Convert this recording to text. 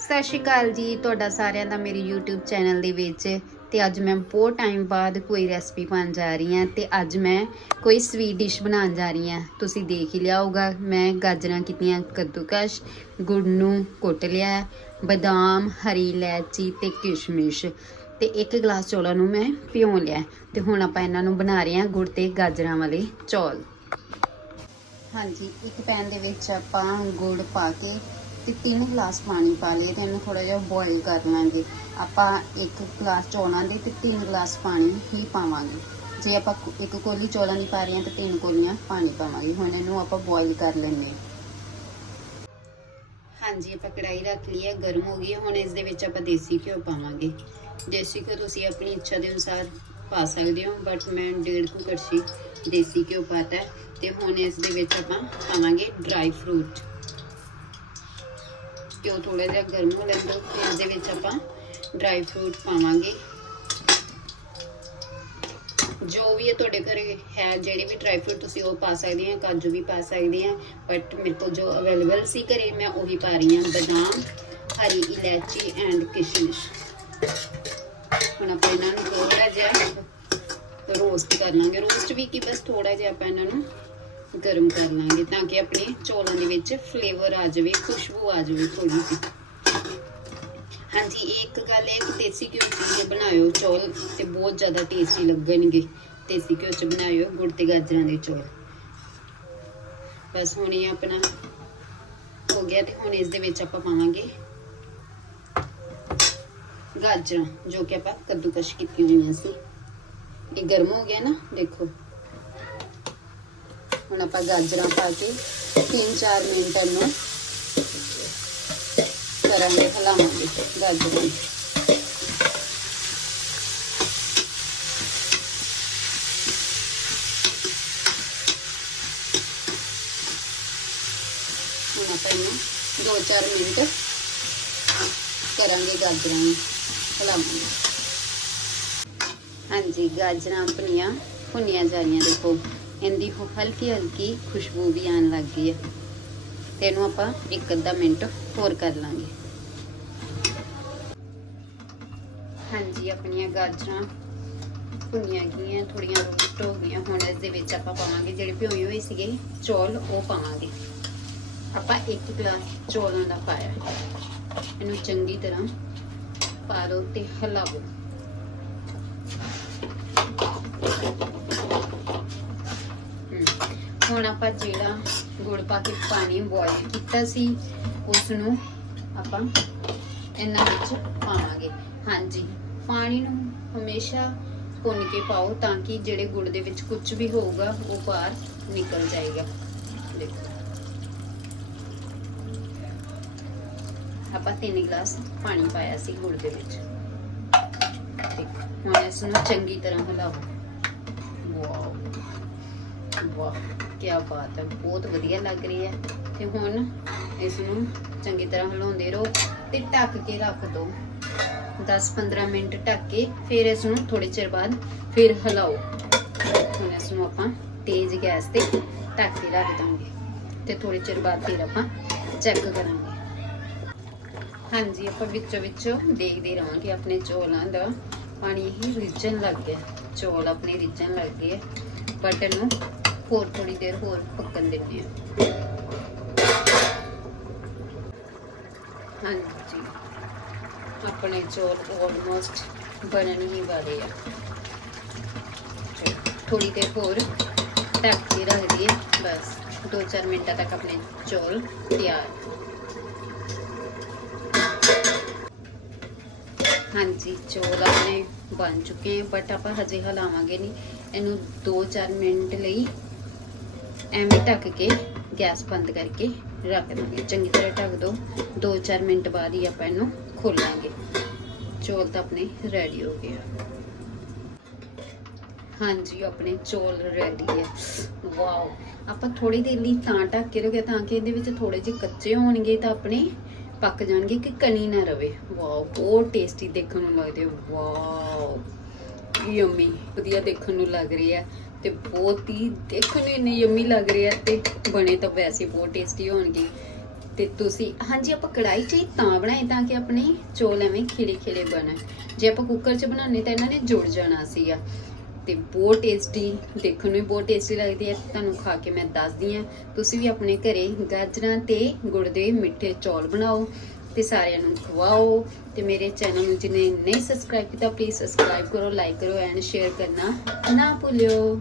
ਸਤਿ ਸ਼੍ਰੀ ਅਕਾਲ ਜੀ, ਤੁਹਾਡਾ ਸਾਰਿਆਂ ਦਾ ਮੇਰੇ YouTube ਚੈਨਲ ਦੇ ਵਿੱਚ। ਤੇ ਅੱਜ ਮੈਂ ਬਹੁਤ ਟਾਈਮ ਬਾਅਦ ਕੋਈ ਰੈਸਪੀ ਪਾਉਣ ਜਾ ਰਹੀ ਹਾਂ ਤੇ ਅੱਜ ਮੈਂ ਕੋਈ ਸਵੀਟ ਡਿਸ਼ ਬਣਾਉਣ ਜਾ ਰਹੀ ਹਾਂ। ਤੁਸੀਂ ਦੇਖ ਹੀ ਲਿਆ ਹੋਗਾ ਮੈਂ ਗਾਜਰਾਂ ਕੀਤੀਆਂ ਕੱਦੂਕਸ਼, ਗੁੜ ਨੂੰ ਕੁੱਟ ਲਿਆ, ਬਦਾਮ, ਹਰੀ ਇਲਾਇਚੀ ਤੇ ਕਿਸ਼ਮਿਸ਼। ਤੇ ਇੱਕ ਗਲਾਸ ਚੌਲਾਂ ਨੂੰ ਮੈਂ ਭਿਉਂ ਲਿਆ। ਹੈ। ਤੇ ਹੁਣ ਆਪਾਂ ਇਹਨਾਂ ਨੂੰ ਬਣਾ ਰਹੇ ਹਾਂ ਗੁੜ ਤੇ ਗਾਜਰਾਂ ਵਾਲੇ ਚੌਲ। ਹਾਂਜੀ, ਇੱਕ ਪੈਨ ਦੇ ਵਿੱਚ ਆਪਾਂ ਗੁੜ ਪਾ ਕੇ ਤੇ 3 ਗਲਾਸ ਪਾਣੀ ਪਾ ਲਏ ਤੇ ਇਹਨੂੰ ਥੋੜਾ ਜਿਹਾ ਬੋਇਲ ਕਰ ਲਾਂਗੇ। ਆਪਾਂ ਇੱਕ ਗਲਾਸ ਚੌਲਾਂ ਦੇ ਤੇ 3 ਗਲਾਸ ਪਾਣੀ ਹੀ ਪਾਵਾਂਗੇ। ਜੇ ਆਪਾਂ ਇੱਕ ਕੋਲੀ ਚੌਲਾਂ ਦੀ ਪਾ ਰਹੇ ਹਾਂ ਤਾਂ ਤਿੰਨ ਕੋਲੀਆਂ ਪਾਣੀ ਪਾਵਾਂਗੇ। ਹੁਣ ਇਹਨੂੰ ਆਪਾਂ ਬੋਇਲ ਕਰ ਲੈਂਦੇ ਹਾਂ। ਹਾਂਜੀ, ਆਪਾਂ ਕੜਾਈ ਰੱਖ ਲਈ ਹੈ, ਗਰਮ ਹੋ ਗਈ ਹੁਣ ਇਸ ਦੇ ਵਿੱਚ ਆਪਾਂ ਦੇਸੀ ਘਿਓ ਪਾਵਾਂਗੇ। ਦੇਸੀ ਘਿਓ ਤੁਸੀਂ ਆਪਣੀ ਇੱਛਾ ਦੇ ਅਨੁਸਾਰ ਪਾ ਸਕਦੇ ਹੋ ਬਟ ਮੈਂ ਡੇਢ ਕੁ ਕੜਛੀ ਦੇਸੀ ਘਿਓ ਪਾਤਾ ਹੈ ਤੇ ਹੁਣ ਇਸ ਦੇ ਵਿੱਚ ਆਪਾਂ ਪਾਵਾਂਗੇ ਡਰਾਈ ਫਰੂਟ ਘਿਓ ਥੋੜਾ ਜਿਹਾ ਗਰਮ ਹੋ ਲੈਂਦਾ ਤੇ ਇਸ ਵਿੱਚ ਆਪਾਂ ਡਰਾਈ ਫਰੂਟ ਪਾਵਾਂਗੇ। ਜੋ ਵੀ ਹੈ ਤੁਹਾਡੇ ਘਰੇ ਹੈ, ਜਿਹੜੇ ਵੀ ਡਰਾਈ ਫਰੂਟ ਤੁਸੀਂ ਉਹ ਪਾ ਸਕਦੇ ਆ, ਕਾਜੂ ਵੀ ਪਾ ਸਕਦੇ ਆ ਬਟ ਮੇਰੇ ਕੋਲ ਜੋ ਅਵੇਲੇਬਲ ਸੀ ਘਰੇ, ਮੈਂ ਉਹੀ ਪਾ ਰਹੀ ਹਾਂ ਬਦਾਮ, ਹਰੀ ਇਲਾਇਚੀ ਐਂਡ ਕਿਸ਼ਮਿਸ਼। ਹੁਣ ਆਪਾਂ ਇਹਨਾਂ ਨੂੰ ਥੋੜਾ ਜਿਹਾ ਰੋਸਟ ਕਰ ਲਾਂਗੇ। ਰੋਸਟ ਵੀ ਕੀ ਬਸ ਥੋੜਾ ਜਿਹਾ ਆਪਾਂ ਇਹਨਾਂ ਨੂੰ ਗਰਮ ਕਰ ਲਾਂਗੇ ਤਾਂ ਕਿ ਆਪਣੇ ਚੌਲਾਂ ਦੇ ਵਿੱਚ ਫਲੇਵਰ ਆ ਜਾਵੇ, ਖੁਸ਼ਬੂ ਆ ਜਾਵੇ ਥੋੜੀ ਜਿਹੀ। ਹਾਂਜੀ ਇੱਕ ਗੱਲ ਹੈ ਕਿ ਦੇਸੀ ਘਿਓ 'ਚ ਬਣਾਇਓ ਚੌਲ ਤੇ ਬਹੁਤ ਜ਼ਿਆਦਾ ਟੇਸਟੀ ਲੱਗਣਗੇ। ਦੇਸੀ ਘਿਓ 'ਚ ਬਣਾਇਓ ਗੁੜ ਤੇ ਗਾਜਰਾਂ ਦੇ ਚੌਲ। ਬਸ ਹੁਣ ਇਹ ਆਪਣਾ ਹੋ ਗਿਆ ਤੇ ਹੁਣ ਇਸ ਦੇ ਵਿੱਚ ਆਪਾਂ ਪਾਵਾਂਗੇ ਗਾਜਰਾਂ, ਜੋ ਕਿ ਆਪਾਂ ਕੱਦੂਕਸ਼ ਕੀਤੀਆਂ ਹੋਈਆਂ ਸੀ। ਇਹ ਗਰਮ ਹੋ ਗਿਆ ਨਾ, ਦੇਖੋ। ਹੁਣ ਆਪਾਂ ਗਾਜਰਾਂ ਪਾ ਕੇ 3-4 ਮਿੰਟ ਇਹਨੂੰ ਕਰਾਂਗੇ ਹਲਾਵਾਂਗੇ ਗਾਜਰਾਂ ਨੂੰ। ਹੁਣ ਆਪਾਂ ਇਹਨੂੰ 2-4 ਮਿੰਟ ਕਰਾਂਗੇ ਗਾਜਰਾਂ ਨੂੰ ਹਲਾਵਾਂਗੇ ਹਾਂਜੀ, ਗਾਜਰਾਂ ਆਪਣੀਆਂ ਭੁੰਨੀਆਂ ਜਾ ਰਹੀਆਂ ਦੇਖੋ ਇਹਦੀ ਹੁ- ਹਲਕੀ ਹਲਕੀ ਖੁਸ਼ਬੂ ਵੀ ਆਉਣ ਲੱਗ ਗਈ ਹੈ ਤੇ ਇਹਨੂੰ ਆਪਾਂ ਇੱਕ ਅੱਧਾ ਮਿੰਟ ਹੋਰ ਕਰ ਲਾਂਗੇ ਹਾਂਜੀ ਆਪਣੀਆਂ ਗਾਜਰਾਂ ਭੁੰਨੀਆਂ ਗਈਆਂ ਥੋੜੀਆਂ ਰੋਸਟ ਹੋ ਗਈਆਂ ਹੁਣ ਇਸ ਦੇ ਵਿੱਚ ਆਪਾਂ ਪਾਵਾਂਗੇ ਜਿਹੜੇ ਭਿਓਏ ਹੋਏ ਸੀਗੇ ਚੌਲ ਉਹ ਪਾਵਾਂਗੇ ਆਪਾਂ ਇੱਕ ਗਲਾਸ ਚੌਲਾਂ ਦਾ ਪਾਇਆ ਇਹਨੂੰ ਚੰਗੀ ਤਰ੍ਹਾਂ ਪਾ ਲਓ ਤੇ ਹਿਲਾਓ ਹੁਣ ਆਪਾਂ ਜਿਹੜਾ ਗੁੜ ਪਾ ਕੇ ਪਾਣੀ ਬੋਇਲ ਕੀਤਾ ਸੀ ਉਸ ਨੂੰ ਆਪਾਂ ਇਹਨਾਂ ਵਿੱਚ ਪਾਵਾਂਗੇ। ਹਾਂਜੀ, ਪਾਣੀ ਨੂੰ ਹਮੇਸ਼ਾ ਭੁੰਨ ਕੇ ਪਾਓ ਤਾਂ ਕਿ ਜਿਹੜੇ ਗੁੜ ਦੇ ਵਿੱਚ ਕੁਝ ਵੀ ਹੋਊਗਾ, ਉਹ ਬਾਹਰ ਨਿਕਲ ਜਾਏਗਾ। ਦੇਖੋ। ਆਪਾਂ 3 ਗਲਾਸ ਪਾਣੀ ਪਾਇਆ ਸੀ ਗੁੜ ਦੇ ਵਿੱਚ। ਦੇਖੋ, ਹੁਣ ਇਸ ਨੂੰ ਚੰਗੀ ਤਰ੍ਹਾਂ ਹਿਲਾਓ। ਵਾਹ ਕੀ ਬਾਤ ਹੈ, ਬਹੁਤ ਵਧੀਆ ਲੱਗ ਰਹੀ ਹੈ। ਤੇ ਹੁਣ ਇਸ ਨੂੰ ਚੰਗੀ ਤਰ੍ਹਾਂ ਹਿਲਾਉਂਦੇ ਰਹੋ ਤੇ ਢੱਕ ਕੇ ਰੱਖ ਦਿਓ 10-15 ਮਿੰਟ ਢੱਕ ਕੇ ਫਿਰ ਇਸ ਨੂੰ ਥੋੜੇ ਚਿਰ ਬਾਅਦ ਫਿਰ ਹਿਲਾਓ। ਹੁਣ ਇਸ ਨੂੰ ਆਪਾਂ ਤੇਜ਼ ਗੈਸ ਤੇ ਢੱਕ ਕੇ ਰੱਖ ਦਾਂਗੇ ਤੇ ਥੋੜੇ ਚਿਰ ਬਾਅਦ ਫਿਰ ਆਪਾਂ ਚੈੱਕ ਕਰਾਂਗੇ। ਹਾਂਜੀ, ਆਪਾਂ ਵਿੱਚੋਂ ਵਿੱਚੋਂ ਦੇਖਦੇ ਰਹਾਂਗੇ ਆਪਣੇ ਚੌਲਾਂ ਦਾ ਪਾਣੀ ਹੀ ਰਿੱਝਣ ਲੱਗ ਗਿਆ। ਚੌਲ ਆਪਣੇ ਰਿੱਝਣ ਲੱਗ ਗਏ। ਬਟ ਇਹਨੂੰ ਹੋਰ ਥੋੜੀ ਦੇਰ ਹੋਰ ਪੱਕਣ ਦਿੰਦੇ ਆ। ਹਾਂਜੀ। ਆਪਣੇ ਚੌਲ ਆਲਮੋਸਟ ਬਣਨ ਹੀ ਵਾਲੇ ਆ। ਥੋੜੀ ਦੇਰ ਹੋਰ ਢੱਕ ਕੇ ਰੱਖ ਦਈਏ, ਬਸ। 2-4 ਮਿੰਟਾਂ ਤੱਕ ਆਪਣੇ ਚੌਲ ਤਿਆਰ। ਹਾਂਜੀ, ਚੌਲ ਆਪਣੇ ਬਣ ਚੁੱਕੇ ਆ ਬਟ ਆਪਾਂ ਹਜੇ ਹਲਾਵਾਂਗੇ ਨਹੀਂ। ਇਹਨੂੰ 2-4 ਮਿੰਟ ਲਈ ਐਵੇਂ ਢੱਕ ਕੇ ਗੈਸ ਬੰਦ ਕਰਕੇ ਰੱਖ ਦਾਂਗੇ ਚੰਗੀ ਤਰ੍ਹਾਂ ਢੱਕ ਦੋ 2-4 ਮਿੰਟ ਬਾਅਦ ਹੀ ਆਪਾਂ ਇਹਨੂੰ ਖੋਲਾਂਗੇ। ਚੌਲ ਤਾਂ ਆਪਣੇ ਰੈਡੀ ਹੋ ਗਏ। ਆ ਹਾਂਜੀ, ਆਪਣੇ ਚੌਲ ਰੈਡੀ ਹੈ। ਵਾਓ। ਆਪਾਂ ਥੋੜੀ ਦੇਰ ਲਈ ਤਾਂ ਢੱਕ ਕੇ ਰੱਖਿਆ, ਤਾਂ ਕਿ ਇਹਦੇ ਵਿੱਚ ਥੋੜੇ ਜਿਹੇ ਕੱਚੇ ਹੋਣਗੇ ਤਾਂ ਆਪਣੇ ਪੱਕ ਜਾਣਗੇ ਕਿ ਕਣੀ ਨਾ ਰਵੇ। ਵਾਓ ਬਹੁਤ ਟੇਸਟੀ ਦੇਖਣ ਨੂੰ ਲੱਗਦੇ ਆ। ਵਾਓ ਯਮੀ ਵਧੀਆ ਦੇਖਣ ਨੂੰ ਲੱਗ ਰਹੀ ਹੈ ਤੇ ਬਹੁਤ ਹੀ ਦੇਖਣ ਨੂੰ ਇੰਨੇ ਯਮੀ ਲੱਗ ਰਹੀ ਹੈ ਤੇ ਬਣੇ ਤਾਂ ਵੈਸੇ ਬਹੁਤ ਟੇਸਟੀ ਹੋਣਗੇ। ਤੇ ਤੁਸੀਂ, ਹਾਂਜੀ, ਆਪਾਂ ਕੜਾਈ 'ਚ ਹੀ ਤਾਂ ਬਣਾਏ ਤਾਂ ਕਿ ਆਪਣੇ ਚੌਲ ਐਵੇਂ ਖਿਲੇ ਖਿਲੇ ਬਣਨ। ਜੇ ਆਪਾਂ ਕੁੱਕਰ 'ਚ ਬਣਾਉਂਦੇ ਤਾਂ ਇਹਨਾਂ ਨੇ ਜੁੜ ਜਾਣਾ ਸੀਗਾ। ਤੇ ਬਹੁਤ ਟੇਸਟੀ ਦੇਖਣ ਨੂੰ ਵੀ ਬਹੁਤ ਟੇਸਟੀ ਲੱਗਦੀ ਹੈ। ਤੁਹਾਨੂੰ ਖਾ ਕੇ ਮੈਂ ਦੱਸਦੀ ਹਾਂ। ਤੁਸੀਂ ਵੀ ਆਪਣੇ ਘਰੇ ਗਾਜਰਾਂ ਤੇ ਗੁੜ ਦੇ ਮਿੱਠੇ ਚੌਲ ਬਣਾਓ। ਤੇ ਸਾਰਿਆਂ ਨੂੰ ਖਵਾਓ ਤੇ ਮੇਰੇ ਚੈਨਲ ਨੂੰ ਜਿਹਨੇ ਨਹੀਂ ਸਬਸਕ੍ਰਾਈਬ ਕੀਤਾ ਪਲੀਜ਼ ਸਬਸਕ੍ਰਾਈਬ ਕਰੋ ਲਾਈਕ ਕਰੋ ਐਂਡ ਸ਼ੇਅਰ ਕਰਨਾ ਨਾ ਭੁੱਲਿਓ।